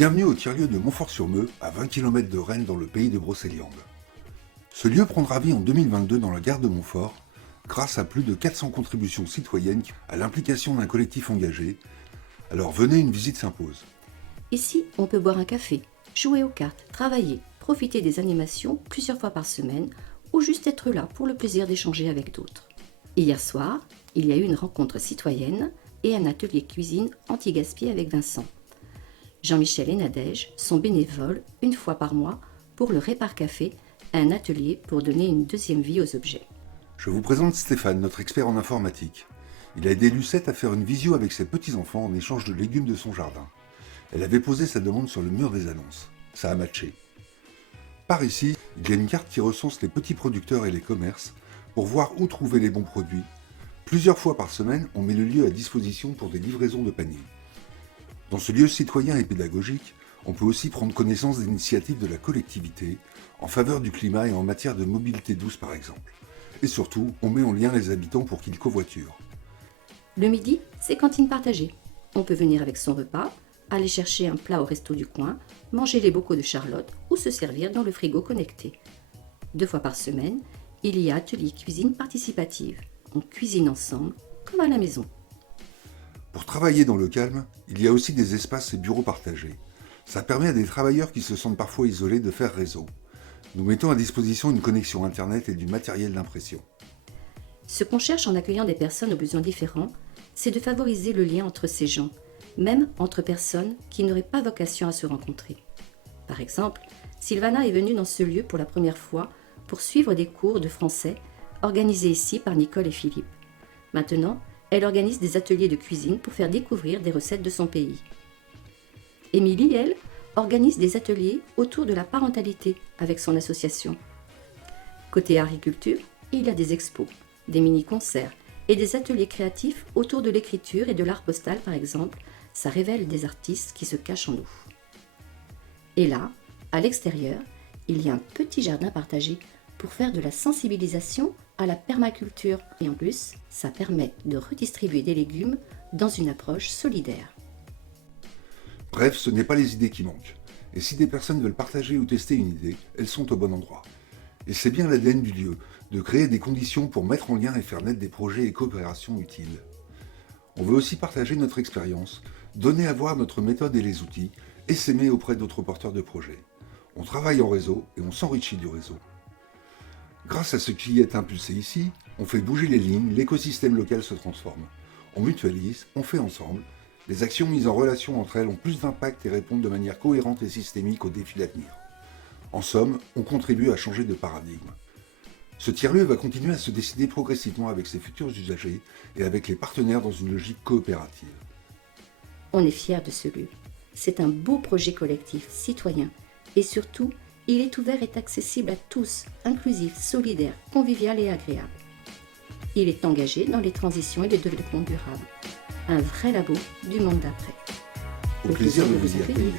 Bienvenue au tiers-lieu de Montfort-sur-Meux, à 20 km de Rennes dans le pays de Brocéliande. Ce lieu prendra vie en 2022 dans la gare de Montfort, grâce à plus de 400 contributions citoyennes à l'implication d'un collectif engagé. Alors venez, une visite s'impose. Ici, on peut boire un café, jouer aux cartes, travailler, profiter des animations plusieurs fois par semaine ou juste être là pour le plaisir d'échanger avec d'autres. Hier soir, il y a eu une rencontre citoyenne et un atelier cuisine anti-gaspi avec Vincent. Jean-Michel et Nadège sont bénévoles une fois par mois pour le Répar Café, un atelier pour donner une deuxième vie aux objets. Je vous présente Stéphane, notre expert en informatique. Il a aidé Lucette à faire une visio avec ses petits-enfants en échange de légumes de son jardin. Elle avait posé sa demande sur le mur des annonces. Ça a matché. Par ici, il y a une carte qui recense les petits producteurs et les commerces pour voir où trouver les bons produits. Plusieurs fois par semaine, on met le lieu à disposition pour des livraisons de paniers. Dans ce lieu citoyen et pédagogique, on peut aussi prendre connaissance d'initiatives de la collectivité en faveur du climat et en matière de mobilité douce par exemple. Et surtout, on met en lien les habitants pour qu'ils covoiturent. Le midi, c'est cantine partagée. On peut venir avec son repas, aller chercher un plat au resto du coin, manger les bocaux de Charlotte ou se servir dans le frigo connecté. 2 fois par semaine, il y a atelier cuisine participative. On cuisine ensemble, comme à la maison. Pour travailler dans le calme, il y a aussi des espaces et bureaux partagés. Ça permet à des travailleurs qui se sentent parfois isolés de faire réseau. Nous mettons à disposition une connexion Internet et du matériel d'impression. Ce qu'on cherche en accueillant des personnes aux besoins différents, c'est de favoriser le lien entre ces gens, même entre personnes qui n'auraient pas vocation à se rencontrer. Par exemple, Sylvana est venue dans ce lieu pour la première fois pour suivre des cours de français organisés ici par Nicole et Philippe. Maintenant, elle organise des ateliers de cuisine pour faire découvrir des recettes de son pays. Émilie, elle, organise des ateliers autour de la parentalité avec son association. Côté agriculture, il y a des expos, des mini-concerts et des ateliers créatifs autour de l'écriture et de l'art postal par exemple. Ça révèle des artistes qui se cachent en nous. Et là, à l'extérieur, il y a un petit jardin partagé pour faire de la sensibilisation à la permaculture. Et en plus, ça permet de redistribuer des légumes dans une approche solidaire. Bref, ce n'est pas les idées qui manquent. Et si des personnes veulent partager ou tester une idée, elles sont au bon endroit. Et c'est bien l'ADN du lieu, de créer des conditions pour mettre en lien et faire naître des projets et coopérations utiles. On veut aussi partager notre expérience, donner à voir notre méthode et les outils, et s'aimer auprès d'autres porteurs de projets. On travaille en réseau et on s'enrichit du réseau. Grâce à ce qui est impulsé ici, on fait bouger les lignes, l'écosystème local se transforme. On mutualise, on fait ensemble. Les actions mises en relation entre elles ont plus d'impact et répondent de manière cohérente et systémique aux défis d'avenir. En somme, on contribue à changer de paradigme. Ce tiers-lieu va continuer à se décider progressivement avec ses futurs usagers et avec les partenaires dans une logique coopérative. On est fiers de ce lieu. C'est un beau projet collectif, citoyen. Et surtout, il est ouvert et accessible à tous, inclusif, solidaire, convivial et agréable. Il est engagé dans les transitions et le développement durable. Un vrai labo du monde d'après. Au plaisir de vous y accueillir.